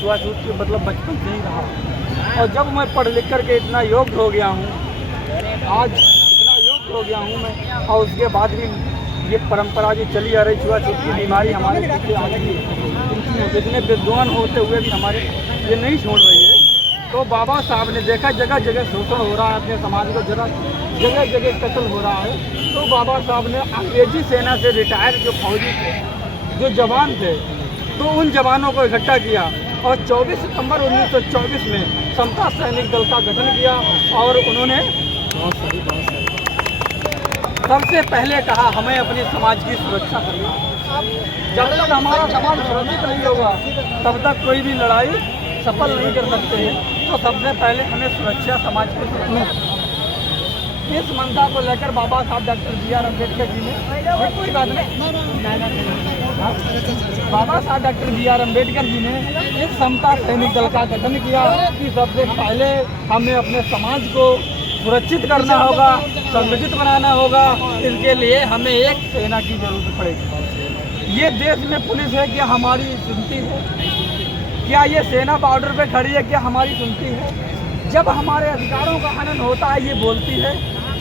छुआछूत की मतलब बचपन से ही रहा। और जब मैं पढ़ लिख करके इतना योग्य हो गया हूँ, आज इतना योग्य हो गया हूँ मैं, और उसके बाद भी ये परंपरा जो चली आ रही छुआछूत की बीमारी हमारे पीछे आ रही है, जितने विद्वान होते हुए भी हमारे ये नहीं छोड़ रही है। तो बाबा साहब ने देखा जगह जगह शोषण हो रहा है अपने समाज को, जगह जगह कत्ल हो रहा है। तो बाबा साहब ने अंग्रेजी सेना से रिटायर जो फौजी थे, जो जवान थे, तो उन जवानों को इकट्ठा किया और 24 सितंबर 1924 में समता सैनिक दल का गठन किया। और उन्होंने सबसे पहले कहा हमें अपने समाज की सुरक्षा करना है। जब तक हमारा समाज सुरक्षित नहीं होगा तब तक कोई भी लड़ाई सफल नहीं कर सकते हैं। तो सबसे पहले हमें सुरक्षा समाज की सुरक्षा, इस मंशा को लेकर बाबा साहब डॉक्टर B.R. अम्बेडकर जी ने, कोई बात नहीं, बाबा साहब डॉक्टर B.R. अम्बेडकर जी ने इस समता सैनिक दल का गठन किया कि सबसे पहले हमें अपने समाज को सुरक्षित करना होगा, संगठित बनाना होगा। इसके लिए हमें एक सेना की जरूरत पड़ेगी। ये देश में पुलिस है क्या हमारी सुनती है? क्या ये सेना बॉर्डर पे खड़ी है क्या हमारी सुनती है? जब हमारे अधिकारों का हनन होता है ये बोलती है।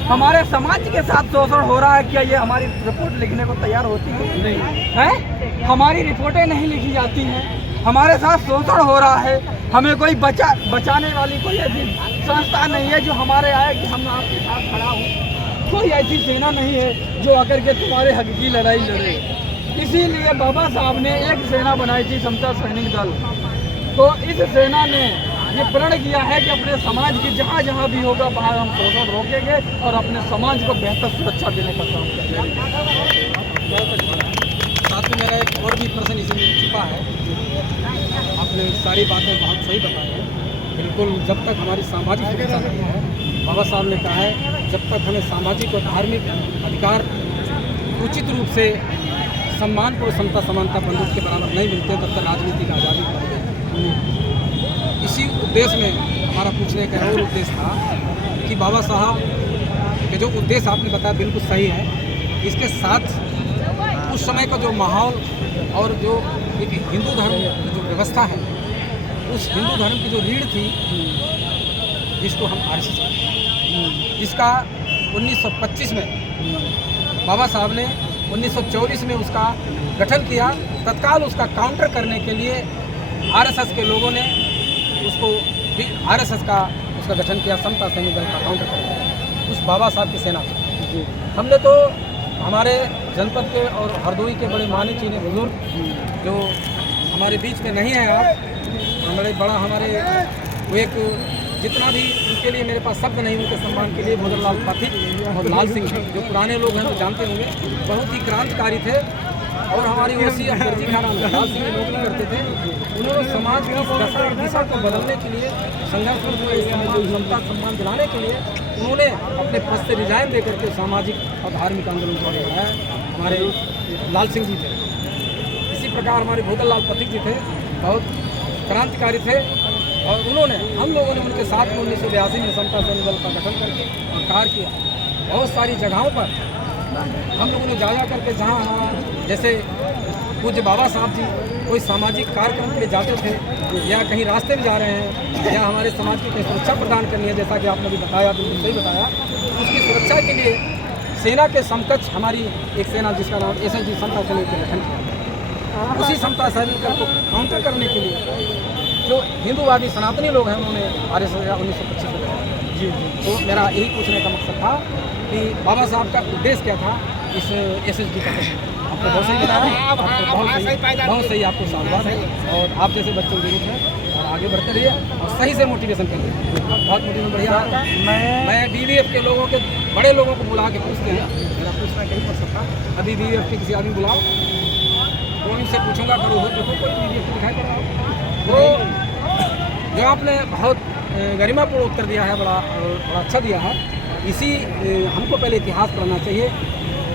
हमारे समाज के साथ शोषण हो रहा है, क्या ये हमारी रिपोर्ट लिखने को तैयार होती है? नहीं है, हमारी रिपोर्टें नहीं लिखी जाती हैं। हमारे साथ शोषण हो रहा है, हमें कोई बचाने वाली कोई ऐसी संस्था नहीं है जो हमारे आए कि हम आपके साथ खड़ा हूँ। कोई ऐसी सेना नहीं है जो आकर के तुम्हारे हक की लड़ाई लड़े। इसीलिए बाबा साहब ने एक सेना बनाई थी, समता सैनिक दल। तो इस सेना ने ये प्रण किया है कि अपने समाज की जहाँ जहाँ भी होगा बाहर हम शोषण रोकेंगे और अपने समाज को बेहतर सुरक्षा देने का काम करेंगे। साथ में मेरा एक और भी प्रश्न इसमें छुपा है। आपने सारी बातें बहुत सही बताई हैं। बिल्कुल, जब तक हमारी सामाजिक सुरक्षा नहीं है, बाबा साहब ने कहा है जब तक हमें सामाजिक और धार्मिक अधिकार उचित रूप से सम्मानपूर्ण समता समानता बंधुत्व के बराबर नहीं मिलते तब तक राजनीतिक आज़ादी नहीं। इसी उद्देश्य में हमारा पूछने का और उद्देश्य था कि बाबा साहब के जो उद्देश्य आपने बताया बिल्कुल सही है। इसके साथ उस समय का जो माहौल और जो एक हिंदू धर्म की जो व्यवस्था है, उस हिंदू धर्म की जो रीढ़ थी जिसको हम RSS कहते हैं, जिसका 1925 में बाबा साहब ने 1924 में उसका गठन किया। तत्काल उसका काउंटर करने के लिए RSS के लोगों ने उसको भी RSS का उसका गठन किया, समता सैनिक दल का काउंटर करके उस बाबा साहब की सेना से। हमने तो हमारे जनपद के और हरदोई के बड़े माने चीने बुजुर्ग जो हमारे बीच में नहीं है, आप हमारे बड़ा हमारे वो एक जितना भी उनके लिए मेरे पास शब्द नहीं, उनके सम्मान के लिए भोदर लाल पाठक और लाल सिंह जो पुराने लोग हैं वो जानते होंगे, बहुत ही क्रांतिकारी थे। और हमारी ओसी अंग्रेजी खाना में लाल सिंह नौकरी करते थे। उन्होंने समाज की दशा और दिशा को बदलने के लिए, संघर्ष को समता सम्मान दिलाने के लिए उन्होंने अपने पद से रिजाइन दे करके सामाजिक और धार्मिक आंदोलन को आगे बढ़ाया। हमारे लाल सिंह जी थे। इसी प्रकार हमारे भोदर लाल पाठक जी थे, बहुत क्रांतिकारी थे। और उन्होंने हम लोगों ने उनके साथ में 1982 में समता सैनिक दल का गठन करके और कार्य किया। बहुत सारी जगहों पर हम लोगों ने जा करके जहाँ जैसे पूज्य बाबा साहब जी कोई सामाजिक कार्यक्रम के लिए जाते थे या कहीं रास्ते में जा रहे हैं या हमारे समाज की कोई सुरक्षा प्रदान करनी है, जैसा कि आपने भी बताया, बिल्कुल सही बताया, उसकी सुरक्षा के लिए सेना के समकक्ष हमारी एक सेना जिसका नाम SSG समता सैनिक का गठन किया। उसी समता सैनिक दल को काउंटर करने के लिए जो हिंदूवादी सनातनी लोग हैं उन्होंने RSS 1925 में बनाया। जी, तो मेरा यही पूछने का मकसद था कि बाबा साहब का उद्देश्य क्या था इस SSG का गठन। आपको बहुत सही बताया, आपको बहुत सही आपको साधुवाद है। और आप जैसे बच्चों की जरूरत है और आगे बढ़ते रहिए और सही से मोटिवेशन करिए। बहुत मोटिवेशन बढ़िया है। मैं BVF के लोगों के बड़े लोगों को बुला के पूछते हैं, मेरा पूछना कहीं पर सकता। अभी BVF के किसी आदमी बुलाओ तो उनसे पूछूंगा करो हो देखो कोई BVF दिखाई पड़ रहा हो। तो जो आपने बहुत गरिमापूर्ण उत्तर दिया है, बड़ा अच्छा दिया है। इसी हमको पहले इतिहास पढ़ना चाहिए।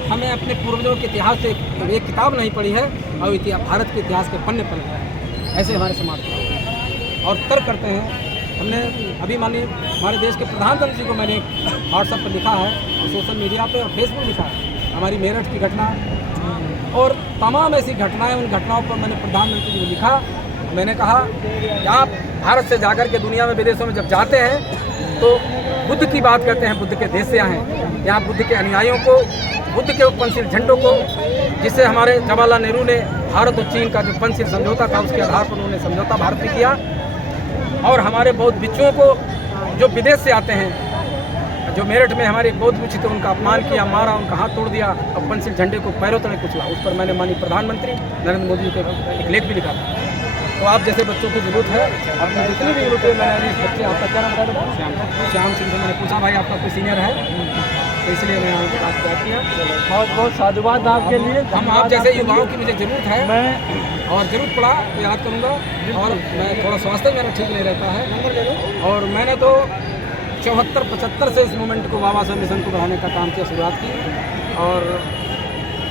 हमें अपने पूर्वजों के इतिहास से एक किताब नहीं पढ़ी है और भारत के इतिहास के पन्ने पढ़ रहे हैं, ऐसे हमारे समाज को और तर्क करते हैं। हमने अभी मानिए हमारे देश के प्रधानमंत्री जी को मैंने व्हाट्सएप पर लिखा है और सोशल मीडिया पे और फेसबुक लिखा है हमारी मेरठ की घटना और तमाम ऐसी घटनाएं, उन घटनाओं पर मैंने प्रधानमंत्री जी को लिखा मैंने कहा कि आप भारत से जाकर के दुनिया में विदेशों में जब जाते हैं तो बुद्ध की बात करते हैं, बुद्ध के देश से आए हैं। यहाँ बुद्ध के अनुयायियों को, बुद्ध के पंचशील झंडों को, जिससे हमारे जवाहरलाल नेहरू ने भारत और चीन का जो पंचशील समझौता था उसके आधार पर उन्होंने समझौता भारत में किया। और हमारे बौद्ध भिक्षुओं को जो विदेश से आते हैं, जो मेरठ में हमारे बौद्ध भिक्षु थे, उनका अपमान किया, मारा, उनका हाथ तोड़ दिया और पंचशील झंडे को पैरों तले कुचला। उस पर मैंने माननीय प्रधानमंत्री नरेंद्र मोदी के एक लेख भी लिखा था। तो आप जैसे बच्चों की जरूरत है, अपने जितने भी ग्रुप में मैंने इस बच्चे, आपका क्या नाम बताया? श्याम सिंह से मैंने पूछा भाई आपका कोई सीनियर है, तो इसलिए मैं आपके पास बात किया। बहुत बहुत साधुवाद आपके लिए। हम आप जैसे युवाओं की मुझे ज़रूरत है, मैं और ज़रूरत पड़ा तो याद करूँगा। और मैं थोड़ा स्वास्थ्य मेरा ठीक नहीं रहता है, और मैंने तो 74-75 से इस मूवमेंट को, बाबा साहब मिशन को बढ़ाने का काम किया, शुरुआत की। और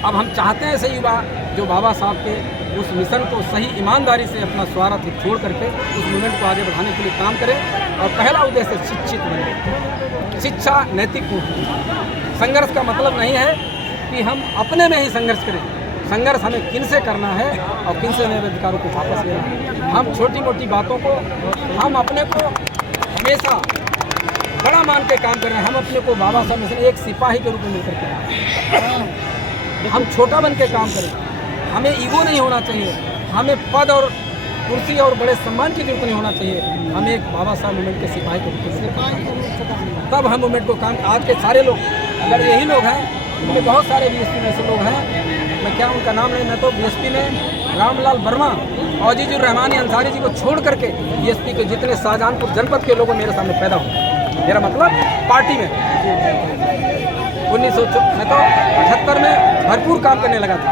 अब हम चाहते हैं ऐसे युवा जो बाबा साहब के उस मिशन को सही ईमानदारी से अपना स्वार्थ छोड़ करके उस मूवमेंट को आगे बढ़ाने के लिए काम करें। और पहला उद्देश्य शिक्षित बने, शिक्षा नैतिक पूर्ण। संघर्ष का मतलब नहीं है कि हम अपने में ही संघर्ष करें, संघर्ष हमें किन से करना है और किन से हमें अधिकारों को वापस लेना है। हम छोटी मोटी बातों को, हम अपने को हमेशा बड़ा मान के काम कर रहे हैं। हम अपने को बाबा साहब मिशन एक सिपाही के रूप में मिलकर के हम छोटा बन के काम करें। हमें ईगो नहीं होना चाहिए, हमें पद और कुर्सी और बड़े सम्मान की जरूरत नहीं होना चाहिए। हम एक बाबा साहब मूवमेंट के सिपाही के रूप में, तब हम मूवमेंट को काम। आज के सारे लोग अगर यही लोग हैं, उनमें बहुत सारे बीएसपी में ऐसे लोग हैं, मैं क्या उनका नाम नहीं, मैं तो बीएसपी में रामलाल वर्मा और अजीजुर रहमानी अंसारी जी को छोड़ करके बीएसपी के जितने शाहजहानपुर जनपद के लोग मेरे सामने पैदा हुए। मेरा मतलब पार्टी में 1978 में भरपूर काम करने लगा था,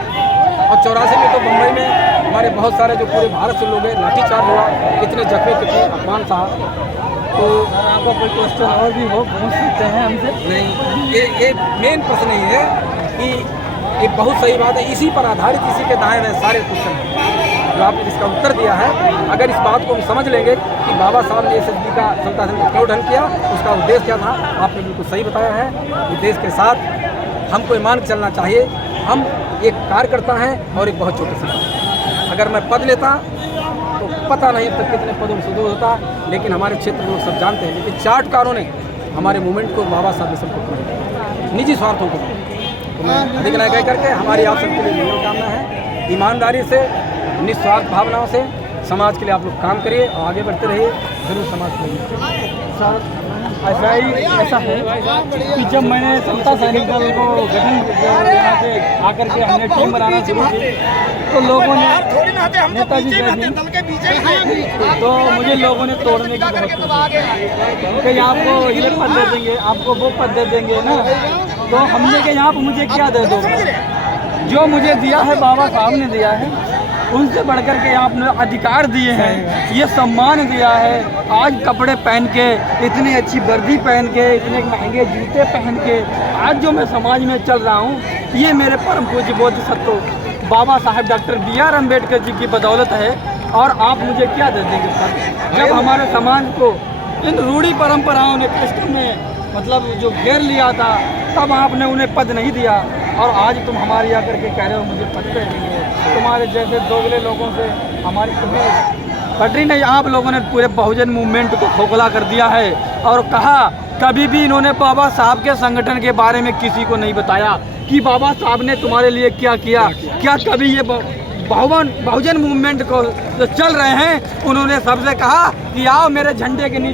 और 84 में तो मुंबई में हमारे बहुत सारे जो पूरे भारत से लोग हैं, लाठीचार्ज हुआ, कितने जख्मी, कितने अपमान था। तो आपको कोई क्वेश्चन और भी हो पूछ सकते हैं हमसे? नहीं, ये मेन प्रश्न ही है कि ये बहुत सही बात है, इसी पर आधारित, इसी के दाएं में सारे क्वेश्चन हैं जो आपने जिसका उत्तर दिया है। अगर इस बात को हम समझ लेंगे कि बाबा साहब ने एसएसबी का समता सैनिक को क्यों ढंग किया, उसका उद्देश्य क्या था, आपने बिल्कुल सही बताया है। उद्देश्य के साथ हमको ये मान के चलना चाहिए, हम एक कार्यकर्ता हैं और एक बहुत छोटे से। अगर मैं पद लेता तो पता नहीं तक कितने पदों में सुदूर होता, लेकिन हमारे क्षेत्र में लोग सब जानते हैं। लेकिन चार्टकारों ने हमारे मूवमेंट को, बाबा साहब मिशन को निजी स्वार्थों को, तो मैं अधिक न कह करके हमारी आप सबके लिए शुभकामना है। ईमानदारी से, निस्वार्थ भावनाओं से समाज के लिए आप लोग काम करिए और आगे बढ़ते रहिए, जरूर समाज के लिए। सर ऐसा है कि जब मैंने समता सैनिक दल को गठन यहाँ से आकर के हमने टीम बनाना शुरू की, तो लोगों ने, नेताजी तो मुझे लोगों ने तोड़ने की बहुत कोशिश कि आपको ये पद दे देंगे, आपको वो पद दे देंगे ना। तो हमने कहा यहाँ पर मुझे क्या दे दो, जो मुझे दिया है बाबा साहब ने दिया है, उनसे बढ़कर के आपने अधिकार दिए हैं, ये सम्मान दिया है। आज कपड़े पहन के, इतनी अच्छी वर्दी पहन के, इतने महंगे जूते पहन के आज जो मैं समाज में चल रहा हूँ, ये मेरे परम पूज्य बोधिसत्व बाबा साहब डॉक्टर B.R. अम्बेडकर जी की बदौलत है। और आप मुझे क्या दे देंगे सर, जब हमारे समाज को इन रूढ़ी परंपराओं ने कष्ट में मतलब जो घेर लिया था, तब आपने उन्हें पद नहीं दिया, और आज तुम हमारे आकर के कह रहे हो मुझे पद दे देंगे। तुम्हारे जैसे दोगले लोगों से हमारी कभी पटरी नहीं। आप लोगों ने पूरे बहुजन मूवमेंट को खोखला कर दिया है, और कहा कभी भी इन्होंने बाबा साहब के संगठन के बारे में किसी को नहीं बताया कि बाबा साहब ने तुम्हारे लिए क्या किया। क्या कभी ये बहुजन मूवमेंट को जो चल रहे हैं, उन्होंने सबसे कहा कि आओ मेरे झंडे के नीचे